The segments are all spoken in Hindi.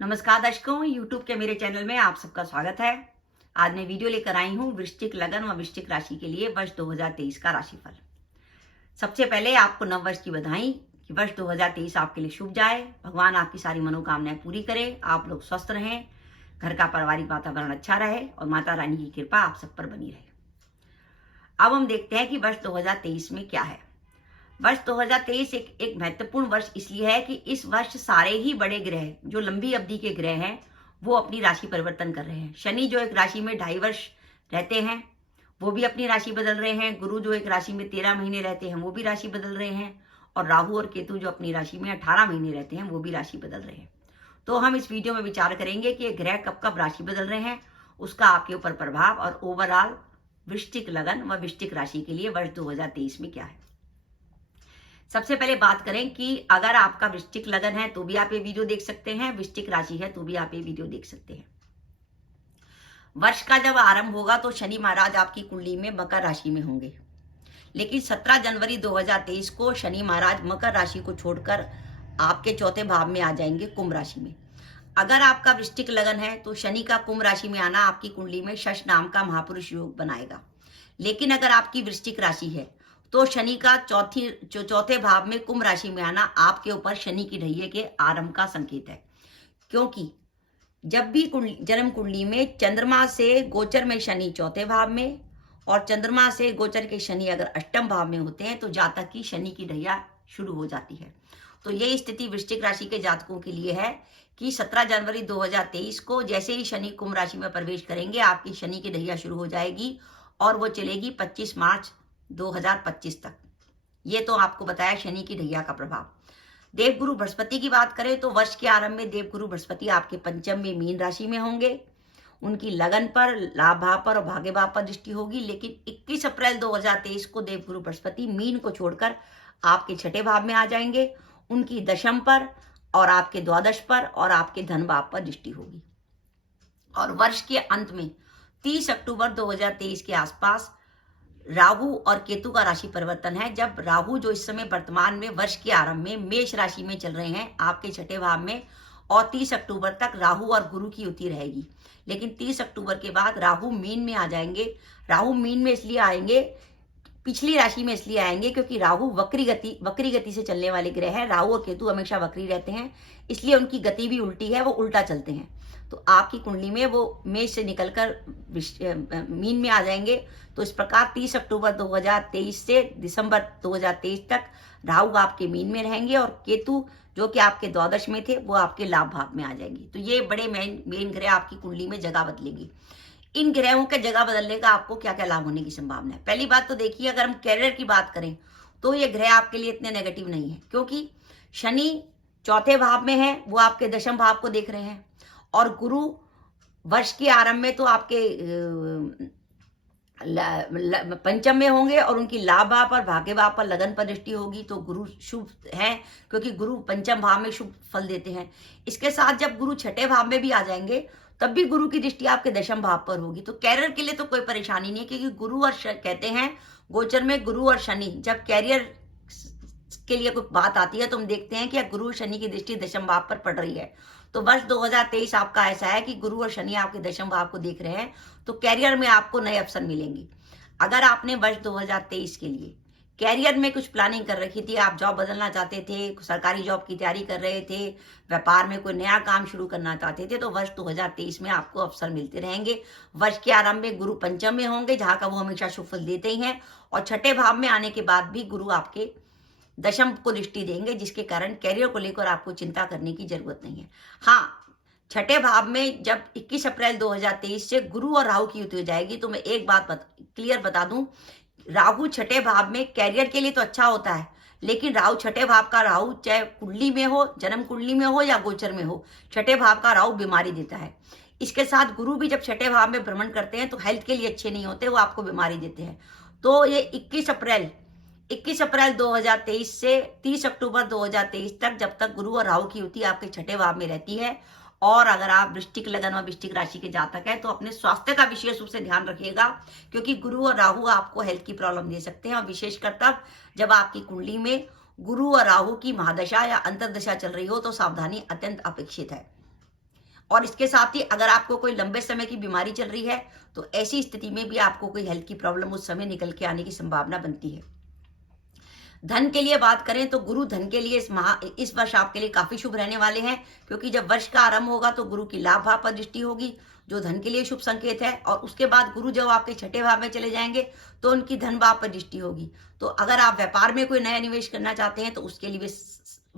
नमस्कार दर्शकों, YouTube के मेरे चैनल में आप सबका स्वागत है। आज मैं वीडियो लेकर आई हूँ वृश्चिक लगन व वृश्चिक राशि के लिए वर्ष 2023 का राशिफल। सबसे पहले आपको नव वर्ष की बधाई कि वर्ष 2023 आपके लिए शुभ जाए। भगवान आपकी सारी मनोकामनाएं पूरी करे, आप लोग स्वस्थ रहें, घर का पारिवारिक वातावरण अच्छा रहे और माता रानी की कृपा आप सब पर बनी रहे। अब हम देखते हैं कि वर्ष 2023 में क्या है। वर्ष 2023 एक महत्वपूर्ण वर्ष इसलिए है कि इस वर्ष सारे ही बड़े ग्रह जो लंबी अवधि के ग्रह हैं वो अपनी राशि परिवर्तन कर रहे हैं। शनि जो एक राशि में 2.5 वर्ष रहते हैं वो भी अपनी राशि बदल रहे हैं। गुरु जो एक राशि में 13 महीने रहते हैं वो भी राशि बदल रहे हैं। और राहु और केतु जो अपनी राशि में 18 महीने रहते हैं वो भी राशि बदल रहे हैं। तो हम इस वीडियो में विचार करेंगे कि ये ग्रह कब कब राशि बदल रहे हैं, उसका आपके ऊपर प्रभाव और ओवरऑल वृश्चिक लगन व वृश्चिक राशि के लिए वर्ष 2023 में क्या है। सबसे पहले बात करें कि अगर आपका वृश्चिक लगन है तो भी आप ये वीडियो देख सकते हैं, वृश्चिक राशि है तो भी आप ये वीडियो देख सकते हैं। वर्ष का जब आरंभ होगा तो शनि महाराज आपकी कुंडली में मकर राशि में होंगे, लेकिन 17 जनवरी 2023 को शनि महाराज मकर राशि को छोड़कर आपके चौथे भाव में आ जाएंगे, कुंभ राशि में। अगर आपका वृश्चिक लगन है तो शनि का कुंभ राशि में आना आपकी कुंडली में शश नाम का महापुरुष योग बनाएगा। लेकिन अगर आपकी वृश्चिक राशि है तो शनि का चौथे भाव में कुंभ राशि में आना आपके ऊपर शनि की ढैया के आरंभ का संकेत है। क्योंकि जब भी जन्म कुंडली में चंद्रमा से गोचर में शनि चौथे भाव में और चंद्रमा से गोचर के शनि अगर अष्टम भाव में होते हैं तो जातक की शनि की ढैया शुरू हो जाती है। तो ये स्थिति वृश्चिक राशि के जातकों के लिए है कि 17 जनवरी 2023 को जैसे ही शनि कुंभ राशि में प्रवेश करेंगे आपकी शनि की ढैया शुरू हो जाएगी और वो चलेगी 25 मार्च 2025 तक। ये तो आपको बताया शनि की ढैया का प्रभाव। देवगुरु बृहस्पति की बात करें तो वर्ष के आरंभ में देवगुरु बृहस्पति आपके पंचम में मीन राशि में होंगे। उनकी लगन पर, लाभ भाव पर और भाग्य भाव पर दृष्टि होगी। लेकिन 21 अप्रैल 2023 को देवगुरु बृहस्पति मीन को छोड़कर आपके छठे भाव में आ जाएंगे। उनकी दशम पर और आपके द्वादश पर और आपके धन भाव पर दृष्टि होगी। और वर्ष के अंत में 30 अक्टूबर 2023 के आसपास राहु और केतु का राशि परिवर्तन है। जब राहु जो इस समय वर्तमान में वर्ष के आरंभ में मेष राशि में चल रहे हैं आपके छठे भाव में, और 30 अक्टूबर तक राहु और गुरु की युति रहेगी। लेकिन 30 अक्टूबर के बाद राहु मीन में आ जाएंगे। राहु मीन में इसलिए आएंगे, पिछली राशि में इसलिए आएंगे क्योंकि राहु वक्री गति से चलने वाले ग्रह है। राहु और केतु हमेशा वक्री रहते हैं, इसलिए उनकी गति भी उल्टी है, वो उल्टा चलते हैं। तो आपकी कुंडली में वो मेष से निकलकर मीन में आ जाएंगे। तो इस प्रकार 30 अक्टूबर 2023 से दिसंबर 2023 तक राहु आपके मीन में रहेंगे और केतु जो कि आपके द्वादश में थे वो आपके लाभ भाव में आ जाएंगे। तो ये बड़े मेन ग्रह आपकी कुंडली में जगह बदलेगी। इन ग्रहों के जगह बदलने का आपको क्या क्या लाभ होने की संभावना है। पहली बात तो देखिए, अगर हम कैरियर की बात करें तो ये ग्रह आपके लिए इतने नेगेटिव नहीं है, क्योंकि शनि चौथे भाव में है, वो आपके दशम भाव को देख रहे हैं। और गुरु वर्ष के आरंभ में तो आपके पंचम में होंगे और उनकी लाभ भाव पर, भाग्य भाव पर, लगन पर दृष्टि होगी। तो गुरु शुभ है क्योंकि गुरु पंचम भाव में शुभ फल देते हैं। इसके साथ जब गुरु छठे भाव में भी आ जाएंगे तब भी गुरु की दृष्टि आपके दशम भाव पर होगी। तो कैरियर के लिए तो कोई परेशानी नहीं है, क्योंकि गुरु और कहते हैं गोचर में गुरु और शनि जब कैरियर के लिए कोई बात आती है तो हम देखते हैं कि गुरु शनि की दृष्टि दशम भाव पर पड़ रही है। तो वर्ष 2023 आपका ऐसा है कि गुरु और शनि आपके दशम भाव को देख रहे हैं, तो कैरियर में आपको नए अवसर मिलेंगे। अगर आपने वर्ष 2023 के लिए कैरियर में कुछ प्लानिंग कर रखी थी, आप जॉब बदलना चाहते थे, सरकारी जॉब की तैयारी कर रहे थे, व्यापार में कोई नया काम शुरू करना चाहते थे, तो वर्ष 2023 में आपको अवसर मिलते रहेंगे। वर्ष के आरंभ में गुरु पंचम में होंगे, जहां का वो हमेशा शुभ फल देते ही हैं, और छठे भाव में आने के बाद भी गुरु आपके दशम को दृष्टि देंगे, जिसके कारण कैरियर को लेकर आपको चिंता करने की जरूरत नहीं है। हाँ, छठे भाव में जब 21 अप्रैल 2023 से गुरु और राहु की युति हो जाएगी, तो मैं एक बात क्लियर बता दूं, राहु छठे भाव में कैरियर के लिए तो अच्छा होता है, लेकिन राहु छठे भाव का राहु चाहे कुंडली में हो, जन्म कुंडली में हो या गोचर में हो, छठे भाव का राहु बीमारी देता है। इसके साथ गुरु भी जब छठे भाव में भ्रमण करते हैं तो हेल्थ के लिए अच्छे नहीं होते, वो आपको बीमारी देते हैं। तो ये 21 अप्रैल 2023 से 30 अक्टूबर 2023 तक, जब तक गुरु और राहु की युति आपके छठे भाव में रहती है, और अगर आप वृश्चिक लगन और वृश्चिक राशि के जातक हैं तो अपने स्वास्थ्य का विशेष रूप से ध्यान रखिएगा, क्योंकि गुरु और राहु आपको हेल्थ की प्रॉब्लम दे सकते हैं, और विशेषकर तब जब आपकी कुंडली में गुरु और राहु की महादशा या अंतर्दशा चल रही हो तो सावधानी अत्यंत अपेक्षित है। और इसके साथ ही अगर आपको कोई लंबे समय की बीमारी चल रही है तो ऐसी स्थिति में भी आपको कोई हेल्थ की प्रॉब्लम उस समय निकल के आने की संभावना बनती है। धन के लिए बात करें तो गुरु धन के लिए इस वर्ष आपके लिए काफी शुभ रहने वाले हैं, क्योंकि जब वर्ष का आरंभ होगा तो गुरु की लाभ भाव पर दृष्टि होगी, जो धन के लिए शुभ संकेत है। और उसके बाद गुरु जब आपके छठे भाव में चले जाएंगे तो उनकी धन भाव पर दृष्टि होगी। तो अगर आप व्यापार में कोई नया निवेश करना चाहते हैं तो उसके लिए भी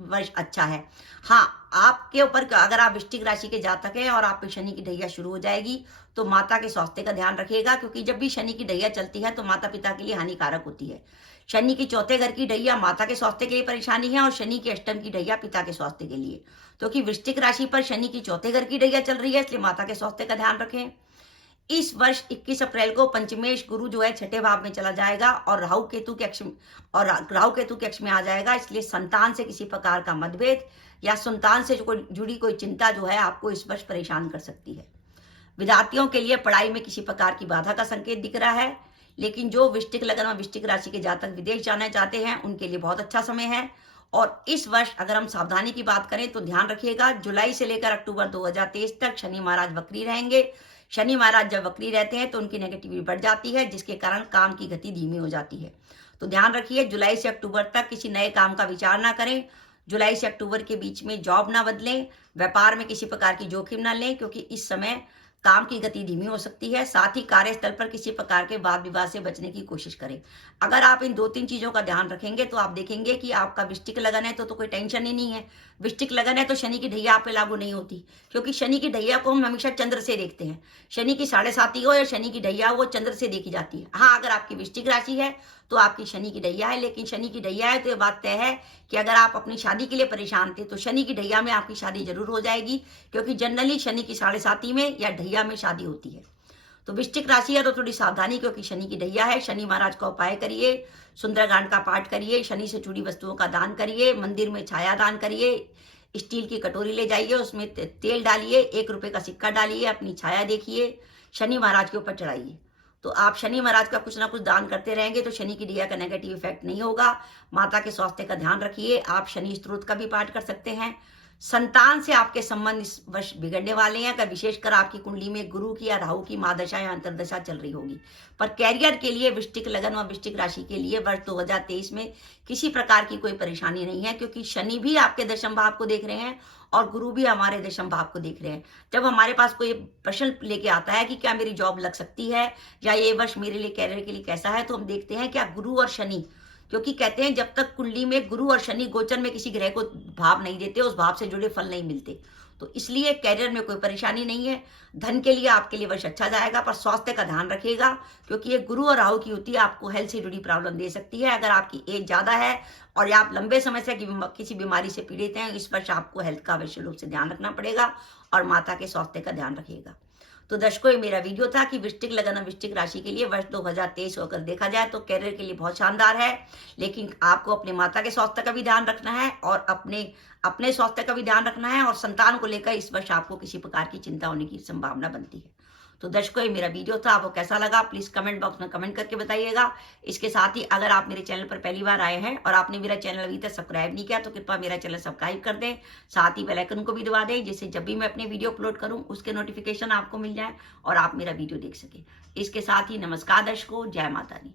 वर्ष अच्छा है। हाँ, आपके ऊपर अगर आप वृश्चिक राशि के जातक हैं और आप पे शनि की ढैया शुरू हो जाएगी तो माता के स्वास्थ्य का ध्यान रखिएगा, क्योंकि जब भी शनि की ढैया चलती है तो माता पिता के लिए हानिकारक होती है। शनि की चौथे घर की ढैया माता के स्वास्थ्य के लिए परेशानी है और शनि की अष्टम की ढैया पिता के स्वास्थ्य के लिए। तो कि वृश्चिक राशि पर शनि की चौथे घर की ढैया चल रही है, इसलिए माता के स्वास्थ्य का ध्यान रखें। इस वर्ष 21 अप्रैल को पंचमेश गुरु जो है छठे भाव में चला जाएगा और राहु केतु के अक्ष में आ जाएगा, इसलिए संतान से किसी प्रकार का मतभेद या संतान से जुड़ी कोई चिंता जो है आपको इस वर्ष परेशान कर सकती है। विद्यार्थियों के लिए पढ़ाई में किसी प्रकार की बाधा का संकेत दिख रहा है, लेकिन जो वृश्चिक लग्न और वृश्चिक राशि के जातक विदेश जाना चाहते हैं उनके लिए बहुत अच्छा समय है। और इस वर्ष अगर हम सावधानी की बात करें तो ध्यान रखिएगा, जुलाई से लेकर अक्टूबर 2023 तक शनि महाराज वक्री रहेंगे। शनि महाराज जब वक्री रहते हैं तो उनकी नेगेटिविटी बढ़ जाती है, जिसके कारण काम की गति धीमी हो जाती है। तो ध्यान रखिए, जुलाई से अक्टूबर तक किसी नए काम का विचार ना करें। जुलाई से अक्टूबर के बीच में जॉब ना बदलें, व्यापार में किसी प्रकार की जोखिम ना लें, क्योंकि इस समय काम की गति धीमी हो सकती है। साथ ही कार्यस्थल पर किसी प्रकार के वाद विवाद से बचने की कोशिश करें। अगर आप इन 2-3 चीजों का ध्यान रखेंगे तो आप देखेंगे कि आपका वृश्चिक लगन है तो कोई टेंशन ही नहीं है। वृश्चिक लगन है तो शनि की ढैया आप पे लागू नहीं होती, क्योंकि शनि की ढैया को हम हमेशा चंद्र से देखते हैं। शनि की 7.5 हो या शनि की ढैया वो चंद्र से देखी जाती है। हाँ, अगर आपकी वृश्चिक राशि है तो आपकी शनि की ढैया है, लेकिन शनि की ढैया है तो ये बात तय है कि अगर आप अपनी शादी के लिए परेशान थे तो शनि की ढैया में आपकी शादी जरूर हो जाएगी, क्योंकि जनरली शनि की 7.5 में या ढैया में शादी होती है। तो वृश्चिक राशि है तो थोड़ी सावधानी, क्योंकि शनि की ढैया है। शनि महाराज का उपाय करिए, सुंदरकांड का पाठ करिए, शनि से जुड़ी वस्तुओं का दान करिए, मंदिर में छाया दान करिए, स्टील की कटोरी ले जाइए, उसमें तेल डालिए, 1 रुपए का सिक्का डालिए, अपनी छाया देखिए, शनि महाराज के ऊपर चढ़ाइए। तो आप शनि महाराज का कुछ ना कुछ दान करते रहेंगे तो शनि की ढैया का नेगेटिव इफेक्ट नहीं होगा। माता के स्वास्थ्य का ध्यान रखिए। आप शनि स्त्रोत का भी पाठ कर सकते हैं। संतान से आपके संबंध इस वर्ष बिगड़ने वाले हैं, अगर विशेषकर आपकी कुंडली में गुरु की या राहु की महादशा या अंतरदशा चल रही होगी। पर कैरियर के लिए वृश्चिक लगन और वृश्चिक राशि के लिए वर्ष 2023 में किसी प्रकार की कोई परेशानी नहीं है, क्योंकि शनि भी आपके दशम भाव को देख रहे हैं और गुरु भी हमारे दशम भाव को देख रहे हैं। जब हमारे पास कोई प्रश्न लेके आता है कि क्या मेरी जॉब लग सकती है या ये वर्ष मेरे लिए कैरियर के लिए कैसा है, तो हम देखते हैं क्या गुरु और शनि, क्योंकि कहते हैं जब तक कुंडली में गुरु और शनि गोचर में किसी ग्रह को भाव नहीं देते उस भाव से जुड़े फल नहीं मिलते। तो इसलिए कैरियर में कोई परेशानी नहीं है। धन के लिए आपके लिए वर्ष अच्छा जाएगा, पर स्वास्थ्य का ध्यान रखिएगा, क्योंकि ये गुरु और राहु की युति आपको हेल्थ से जुड़ी प्रॉब्लम दे सकती है। अगर आपकी एज ज्यादा है और आप लंबे समय से किसी बीमारी से पीड़ित हैं, इस वर्ष आपको हेल्थ का अवश्य रूप से ध्यान रखना पड़ेगा और माता के स्वास्थ्य का ध्यान रखिएगा। तो दर्शकों, ये मेरा वीडियो था कि वृश्चिक लगन और वृश्चिक राशि के लिए वर्ष 2023 होकर देखा जाए तो कैरियर के लिए बहुत शानदार है, लेकिन आपको अपने माता के स्वास्थ्य का भी ध्यान रखना है और अपने स्वास्थ्य का भी ध्यान रखना है, और संतान को लेकर इस वर्ष आपको किसी प्रकार की चिंता होने की संभावना बनती है। तो दर्शकों, ये मेरा वीडियो था, आपको कैसा लगा प्लीज कमेंट बॉक्स में कमेंट करके बताइएगा। इसके साथ ही अगर आप मेरे चैनल पर पहली बार आए हैं और आपने मेरा चैनल अभी तक सब्सक्राइब नहीं किया तो कृपया मेरा चैनल सब्सक्राइब कर दें, साथ ही बेल आइकन को भी दबा दें, जिससे जब भी मैं अपने वीडियो अपलोड करूं उसके नोटिफिकेशन आपको मिल जाए और आप मेरा वीडियो देख सके। इसके साथ ही नमस्कार दर्शकों, जय माता दी।